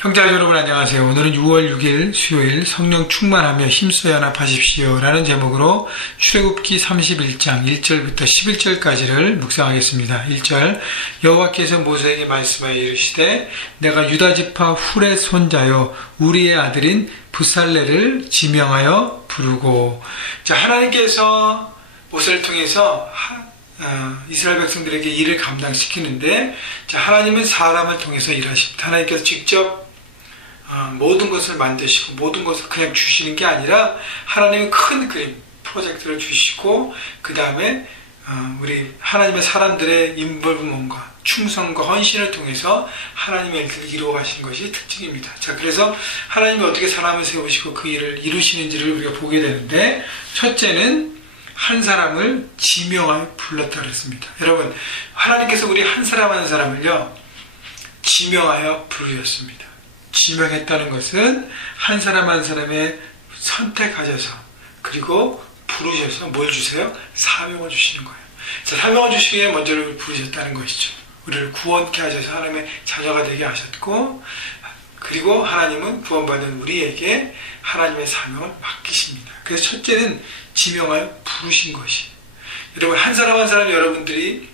형제자 여러분 안녕하세요. 오늘은 6월 6일 수요일 성령 충만하며 힘써 연합하십시오 라는 제목으로 출애굽기 31장 1절부터 11절까지를 묵상하겠습니다. 1절 여호와께서 모세에게 말씀하여 이르시되 내가 유다지파 훌의 손자여 우리의 아들인 부살레를 지명하여 부르고. 자, 하나님께서 모세를 통해서 이스라엘 백성들에게 일을 감당시키는데, 자, 하나님은 사람을 통해서 일하십니다. 하나님께서 직접 모든 것을 만드시고 모든 것을 그냥 주시는 게 아니라 하나님은 큰 그림 프로젝트를 주시고, 그 다음에 우리 하나님의 사람들의 인볼브먼트과 충성과 헌신을 통해서 하나님의 일들을 이루어 가시는 것이 특징입니다. 자, 그래서 하나님이 어떻게 사람을 세우시고 그 일을 이루시는지를 우리가 보게 되는데, 첫째는 한 사람을 지명하여 불렀다 그랬습니다. 여러분, 하나님께서 우리 한 사람 한 사람을요 지명하여 부르셨습니다. 지명했다는 것은 한 사람 한 사람의 선택하셔서 그리고 부르셔서 뭘 주세요? 사명을 주시는 거예요. 자, 사명을 주시기 위해 먼저 우리를 부르셨다는 것이죠. 우리를 구원케 하셔서 하나님의 자녀가 되게 하셨고, 그리고 하나님은 구원받은 우리에게 하나님의 사명을 맡기십니다. 그래서 첫째는 지명하여 부르신 것이. 여러분, 한 사람 한 사람 여러분들이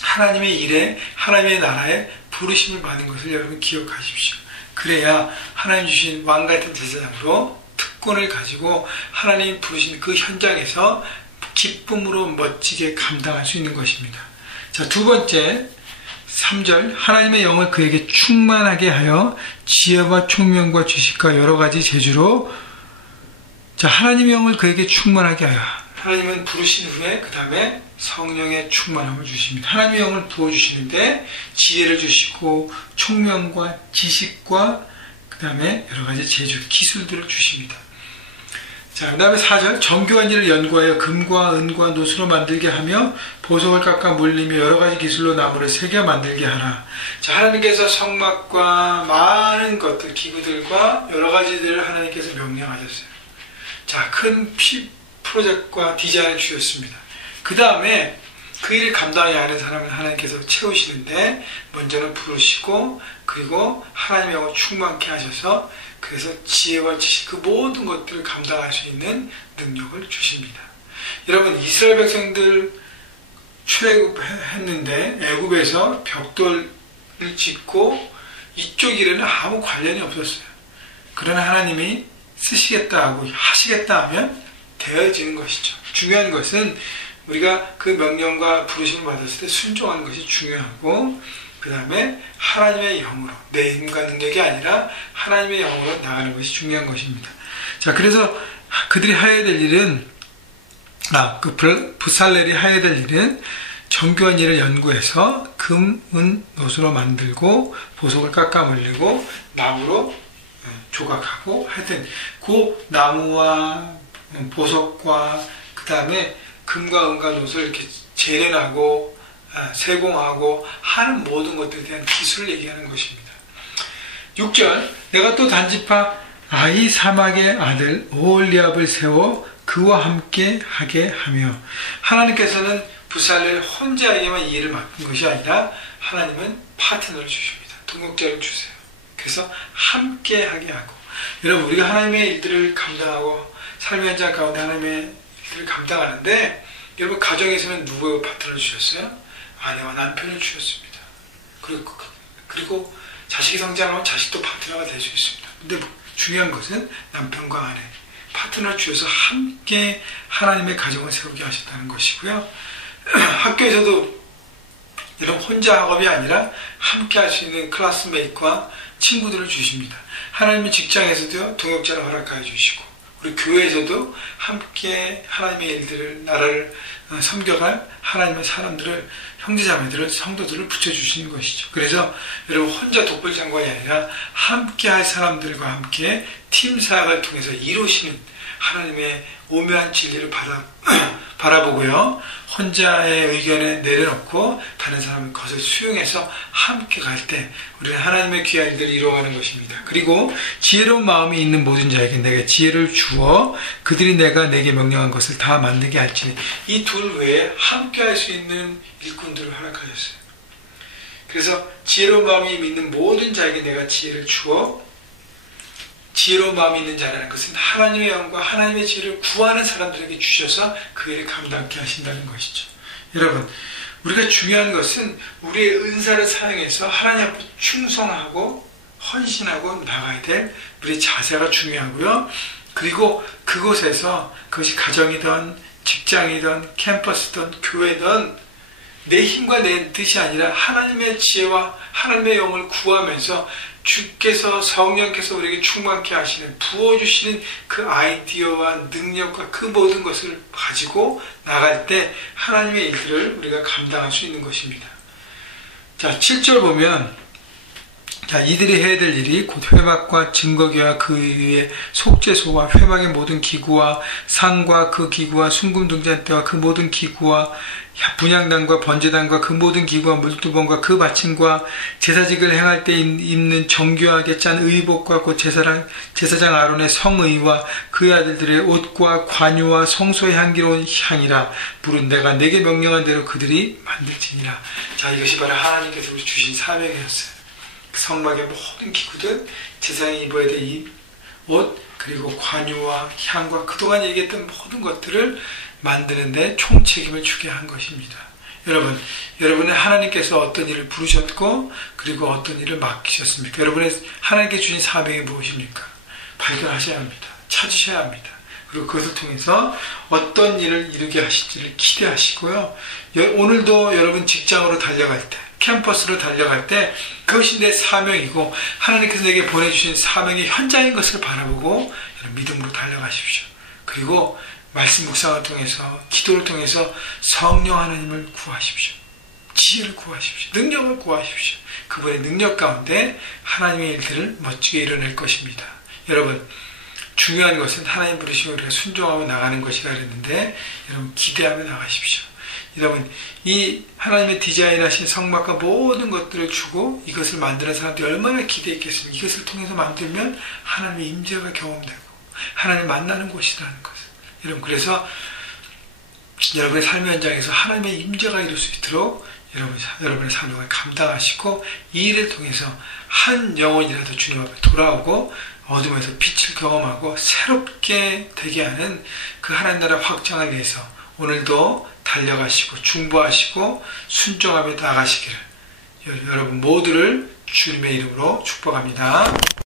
하나님의 일에 하나님의 나라에 부르심을 받은 것을 여러분 기억하십시오. 그래야 하나님 주신 왕같은 제사장으로 특권을 가지고 하나님 부르신 그 현장에서 기쁨으로 멋지게 감당할 수 있는 것입니다. 자, 두 번째 3절 하나님의 영을 그에게 충만하게 하여 지혜와 총명과 지식과 여러 가지 재주로. 자, 하나님의 영을 그에게 충만하게 하여, 하나님은 부르신 후에 그 다음에 성령의 충만함을 주십니다. 하나님의 영을 부어주시는데 지혜를 주시고 총명과 지식과 그 다음에 여러 가지 재주, 기술들을 주십니다. 자, 그 다음에 4절 정교한 일을 연구하여 금과 은과 노수로 만들게 하며 보석을 깎아 물리며 여러 가지 기술로 나무를 새겨 만들게 하라. 자, 하나님께서 성막과 많은 것들, 기구들과 여러 가지들을 하나님께서 명령하셨어요. 자, 큰 프로젝트과 디자인을 주셨습니다. 그 다음에 그 일을 감당해야 하는 사람을 하나님께서 채우시는데, 먼저는 부르시고 그리고 하나님의 영을 충만케 하셔서 그래서 지혜와 지식, 그 모든 것들을 감당할 수 있는 능력을 주십니다. 여러분, 이스라엘 백성들 출애굽했는데 애굽에서 벽돌을 짓고 이쪽 일에는 아무 관련이 없었어요. 그러나 하나님이 쓰시겠다 하고 하시겠다 하면 되어지는 것이죠. 중요한 것은 우리가 그 명령과 부르심을 받았을 때 순종하는 것이 중요하고, 그 다음에 하나님의 영으로, 내 힘과 능력이 아니라 하나님의 영으로 나가는 것이 중요한 것입니다. 자, 그래서 그들이 하여야 될 일은, 부살렐이 하여야 될 일은 정교한 일을 연구해서 금, 은, 노수로 만들고 보석을 깎아 물리고 나무로 조각하고, 하여튼 그 나무와 보석과 그 다음에 금과 은과 노수를 이렇게 재련하고 세공하고 하는 모든 것들에 대한 기술을 얘기하는 것입니다. 6절 내가 또 단지파 아히사막의 아들 오홀리압을 세워 그와 함께 하게 하며. 하나님께서는 부살렐 혼자에게만 이 일을 맡긴 것이 아니라 하나님은 파트너를 주십니다. 동역자를 주세요. 그래서 함께 하게 하고. 여러분, 우리가 하나님의 일들을 감당하고 삶의 현장 가운데 하나님의 일들을 감당하는데, 여러분 가정에서는 누구 파트너를 주셨어요? 아내와 남편을 주셨습니다. 그리고 자식이 성장하면 자식도 파트너가 될 수 있습니다. 근데 중요한 것은 남편과 아내 파트너를 주셔서 함께 하나님의 가정을 세우게 하셨다는 것이고요. 학교에서도 여러분 혼자 학업이 아니라 함께 할 수 있는 클래스메이트와 친구들을 주십니다. 하나님의 직장에서도 동역자를 허락하여 주시고, 우리 교회에서도 함께 하나님의 일들을, 나라를 섬겨갈 하나님의 사람들을, 형제자매들을, 성도들을 붙여주시는 것이죠. 그래서 여러분 혼자 독불장관이 아니라 함께 할 사람들과 함께 팀 사역을 통해서 이루시는 하나님의 오묘한 진리를 바라보고요, 혼자의 의견에 내려놓고 다른 사람의 것을 수용해서 함께 갈 때 우리는 하나님의 귀한 일들을 이루어가는 것입니다. 그리고 지혜로운 마음이 있는 모든 자에게 내게 지혜를 주어 그들이 내게 명령한 것을 다 만들게 할지니. 이 둘 외에 함께 할 수 있는 일꾼들을 허락하셨어요. 그래서 지혜로운 마음이 있는 모든 자에게 내가 지혜를 주어 지혜로운 마음이 있는 자라는 것은 하나님의 영과 하나님의 지혜를 구하는 사람들에게 주셔서 그 일을 감당케 하신다는 것이죠. 여러분, 우리가 중요한 것은 우리의 은사를 사용해서 하나님 앞에 충성하고 헌신하고 나가야 될 우리의 자세가 중요하고요. 그리고 그곳에서 그것이 가정이든 직장이든 캠퍼스든 교회든 내 힘과 내 뜻이 아니라 하나님의 지혜와 하나님의 영을 구하면서 주께서 성령께서 우리에게 충만케 하시는 부어주시는 그 아이디어와 능력과 그 모든 것을 가지고 나갈 때 하나님의 일들을 우리가 감당할 수 있는 것입니다. 자, 7절 보면 자, 이들이 해야 될 일이 곧 회막과 증거궤와 그 위에 속죄소와 회막의 모든 기구와 상과 그 기구와 순금등잔대와 그 모든 기구와 분향단과 번제단과 그 모든 기구와 물두번과 그 받침과 제사직을 행할 때 입는 정교하게 짠 의복과 곧 제사장 아론의 성의와 그의 아들들의 옷과 관유와 성소의 향기로운 향이라. 물은 내가 내게 명령한 대로 그들이 만들지니라. 자, 이것이 바로 하나님께서 주신 사명이었어요. 성막의 모든 기구들, 제사장이 입어야 될 이 옷, 그리고 관유와 향과 그동안 얘기했던 모든 것들을 만드는데 총책임을 주게 한 것입니다. 여러분, 여러분의 하나님께서 어떤 일을 부르셨고 그리고 어떤 일을 맡기셨습니까? 여러분의 하나님께 주신 사명이 무엇입니까? 발견하셔야 합니다. 찾으셔야 합니다. 그리고 그것을 통해서 어떤 일을 이루게 하실지를 기대하시고요. 오늘도 여러분 직장으로 달려갈 때, 캠퍼스로 달려갈 때 그것이 내 사명이고 하나님께서 내게 보내주신 사명의 현장인 것을 바라보고 믿음으로 달려가십시오. 그리고 말씀 묵상을 통해서 기도를 통해서 성령 하나님을 구하십시오. 지혜를 구하십시오. 능력을 구하십시오. 그분의 능력 가운데 하나님의 일들을 멋지게 이뤄낼 것입니다. 여러분, 중요한 것은 하나님 부르시면 우리가 순종하고 나가는 것이라 그랬는데 여러분 기대하며 나가십시오. 여러분, 이 하나님의 디자인하신 성막과 모든 것들을 주고 이것을 만드는 사람들이 얼마나 기대했겠습니까? 이것을 통해서 만들면 하나님의 임재가 경험되고 하나님 만나는 곳이라는 것을. 여러분, 그래서 여러분의 삶의 현장에서 하나님의 임재가 이룰 수 있도록 여러분의 사명을 감당하시고 이 일을 통해서 한 영혼이라도 주님 앞에 돌아오고 어둠에서 빛을 경험하고 새롭게 되게 하는 그 하나님 나라 확장을 위해서 오늘도 달려가시고 중보하시고 순종하며 나가시기를 여러분 모두를 주님의 이름으로 축복합니다.